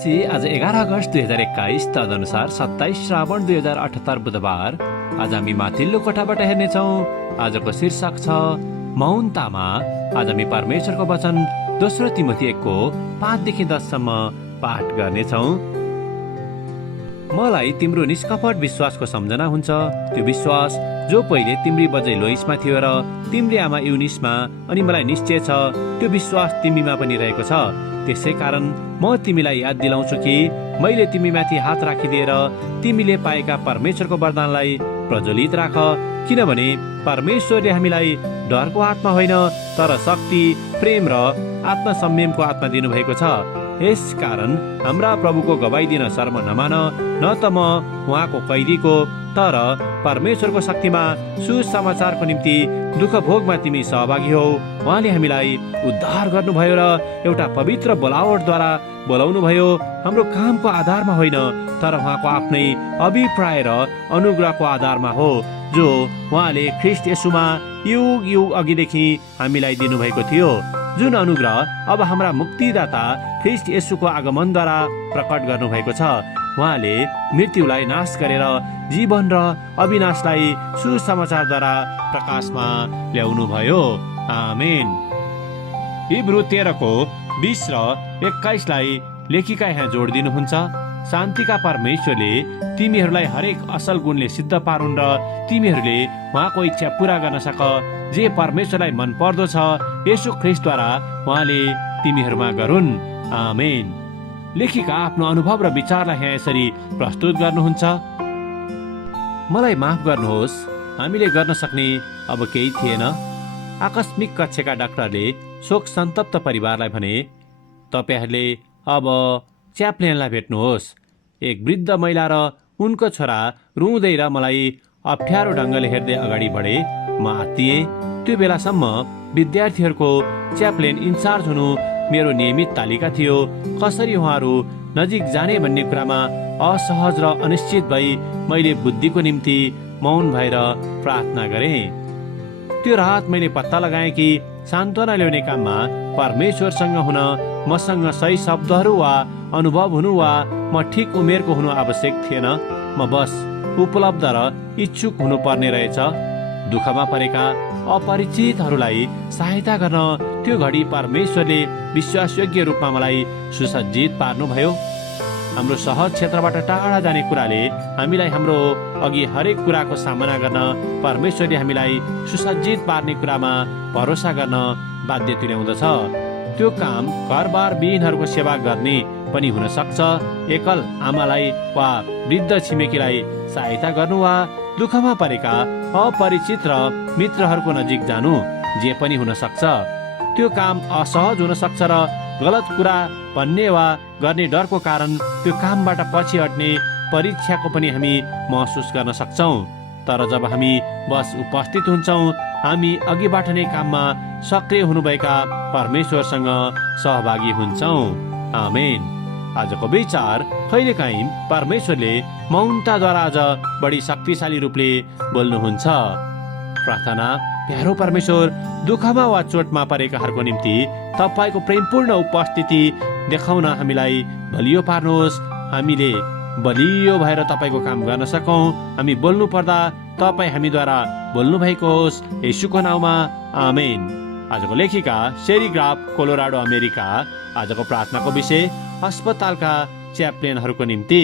त्यसपछि आज 11 अगस्त 2021 तदनुसार 27 श्रावण 2078 बुधबार आज हामी माथिल्लो कोठाबाट हेर्नेछौँ। आजको शीर्षक छ मौनतामा। आज हामी परमेश्वरको वचन 2 तिमोथी 1:5-10 पाठ गर्नेछौँ। मलाई तिम्रो निष्कपट विश्वासको सम्झना हुन्छ, त्यो विश्वास जो पहिले तिम्री बजै लोइसमा थियो र तिम्री आमा युनिसमा अनि मलाई निश्चय छ त्यो विश्वास तिमीमा पनि रहेको छ। त्यसै कारण म तिमीलाई याद दिलाउँछु कि मैले तिमीमाथि हात राखिदिएर तिमीले पाएका परमेश्वरको वरदानलाई प्रज्वलित राख, किनभने परमेश्वरले हामीलाई डरको आत्मा होइन तर शक्ति, प्रेम र आत्मसंयमको आत्मा दिनुभएको छ। यस कारण हाम्रा प्रभुको गवाई दिन शर्म नमान, न त म उहाँको कैदीको तर परमेश्वरको शक्तिमा सुसमाचारको निम्ति दुःख भोगमा तिमी सहभागी हौ। उहाँले हामीलाई उद्धार गर्नुभयो र एउटा पवित्र बोलावटद्वारा बोलाउनु भयो, हाम्रो कामको आधारमा होइन तर उहाँको आफ्नै अभिप्राय र अनुग्रहको आधारमा हो, जो उहाँले ख्रिस्ट येशूमा युग युग अघिदेखि हामीलाई दिनुभएको थियो। जुन अनुग्रह अब हाम्रा मुक्तिदाता ख्रिस्ट येशूको आगमनद्वारा प्रकट गर्नुभएको छ। उहाँले मृत्युलाई नाश गरेर जीवन र अविनाशलाई सुसमाचारद्वारा प्रकाशमा ल्याउनु भयो। आमेन। इब्रू 13:20 र 21 लेखिका यहाँ जोड दिनुहुन्छ। शान्तिका परमेश्वरले तिमीहरूलाई हरेक असल गुणले सिद्ध पारुन् र तिमीहरूले उहाँको इच्छा पूरा गर्न सक, जे परमेश्वरलाई मन पर्दो छ येशू ख्रिस्टद्वारा उहाँले तिमीहरूमा गरून्। आमेन। लेखिका आफ्नो अनुभव र विचारलाई यहाँ यसरी प्रस्तुत गर्नुहुन्छ। मलाई माफ गर्नुहोस्, हामीले गर्न सक्ने अब केही थिएन। आकस्मिक कक्षका डाक्टरले शोक सन्तप्त परिवारलाई भने, तपाईहरूले अब च्याप्लेनलाई भेट्नुहोस्। एक वृद्ध महिला र उनको छोरा रुँदै र मलाई अप्ठ्यारो ढङ्गले हेर्दै अगाडि बढे। म आत्तिएँ। त्यो बेलासम्म विद्यार्थीहरूको च्याप्लेन इन्चार्ज हुनु मेरो नियमित तालिका थियो। कसरी उहाँहरू नजिक जाने भन्ने कुरामा असहज र अनिश्चित भई मैले बुद्धिको निम्ति मौन भएर प्रार्थना गरेँ। त्यो रात मैले पत्ता लगाएँ कि सान्त्वना ल्याउने काममा परमेश्वरसँग हुन मसँग सही शब्दहरू वा अनुभव हुनु वा म ठिक उमेरको हुनु आवश्यक थिएन। म बस उपलब्ध र इच्छुक हुनुपर्ने रहेछ। दुःखमा परेका अपरिचितहरूलाई सहायता गर्न त्यो घडी परमेश्वरले विश्वासयोग्य रूपमा मलाई सुसज्जित पार्नुभयो। हाम्रो सहज क्षेत्रबाट टाढा जाने कुराले हामीलाई हाम्रो अघि हरेक कुराको सामना गर्न परमेश्वरले हामीलाई सुसज्जित पार्ने कुरामा भरोसा गर्न बाध्य तुल्याउँदछ। त्यो काम घरबार विहीनहरूको सेवा गर्ने पनि हुन सक्छ, एकल आमालाई वा वृद्ध छिमेकीलाई सहायता गर्नु वा दुःखमा परेका अपरिचित र मित्रहरूको नजिक जानु, जे पनि हुन सक्छ। त्यो काम असहज हुन सक्छ र गलत कुरा भन्ने वा गर्ने डरको कारण त्यो कामबाट पछि हट्ने परीक्षाको पनि हामी महसुस गर्न सक्छौँ। तर जब हामी बस उपस्थित हुन्छौँ, हामी अघिबाट नै काममा सक्रिय हुनुभएका परमेश्वरसँग सहभागी हुन्छौँ। आमेन। आजको विचार, कहिलेकाहीँ परमेश्वरले मौनताद्वारा आज बढी शक्तिशाली रूपले बोल्नुहुन्छ। प्रार्थना। प्यारो परमेश्वर, दुःखमा वा चोटमा परेकाहरूको निम्ति तपाईँको प्रेमपूर्ण उपस्थिति देखाउन हामीलाई बलियो पार्नुहोस्। हामीले बलियो भएर तपाईँको काम गर्न सकौँ। हामी बोल्नु पर्दा तपाईँ हामीद्वारा बोल्नु भएको होस्, येशूको नाउँमा। आमेन। आजको लेखिका सेरिग्राफ, कोलोराडो, अमेरिका। आजको प्रार्थनाको विषय अस्पतालका च्याप्लेनहरूको निम्ति।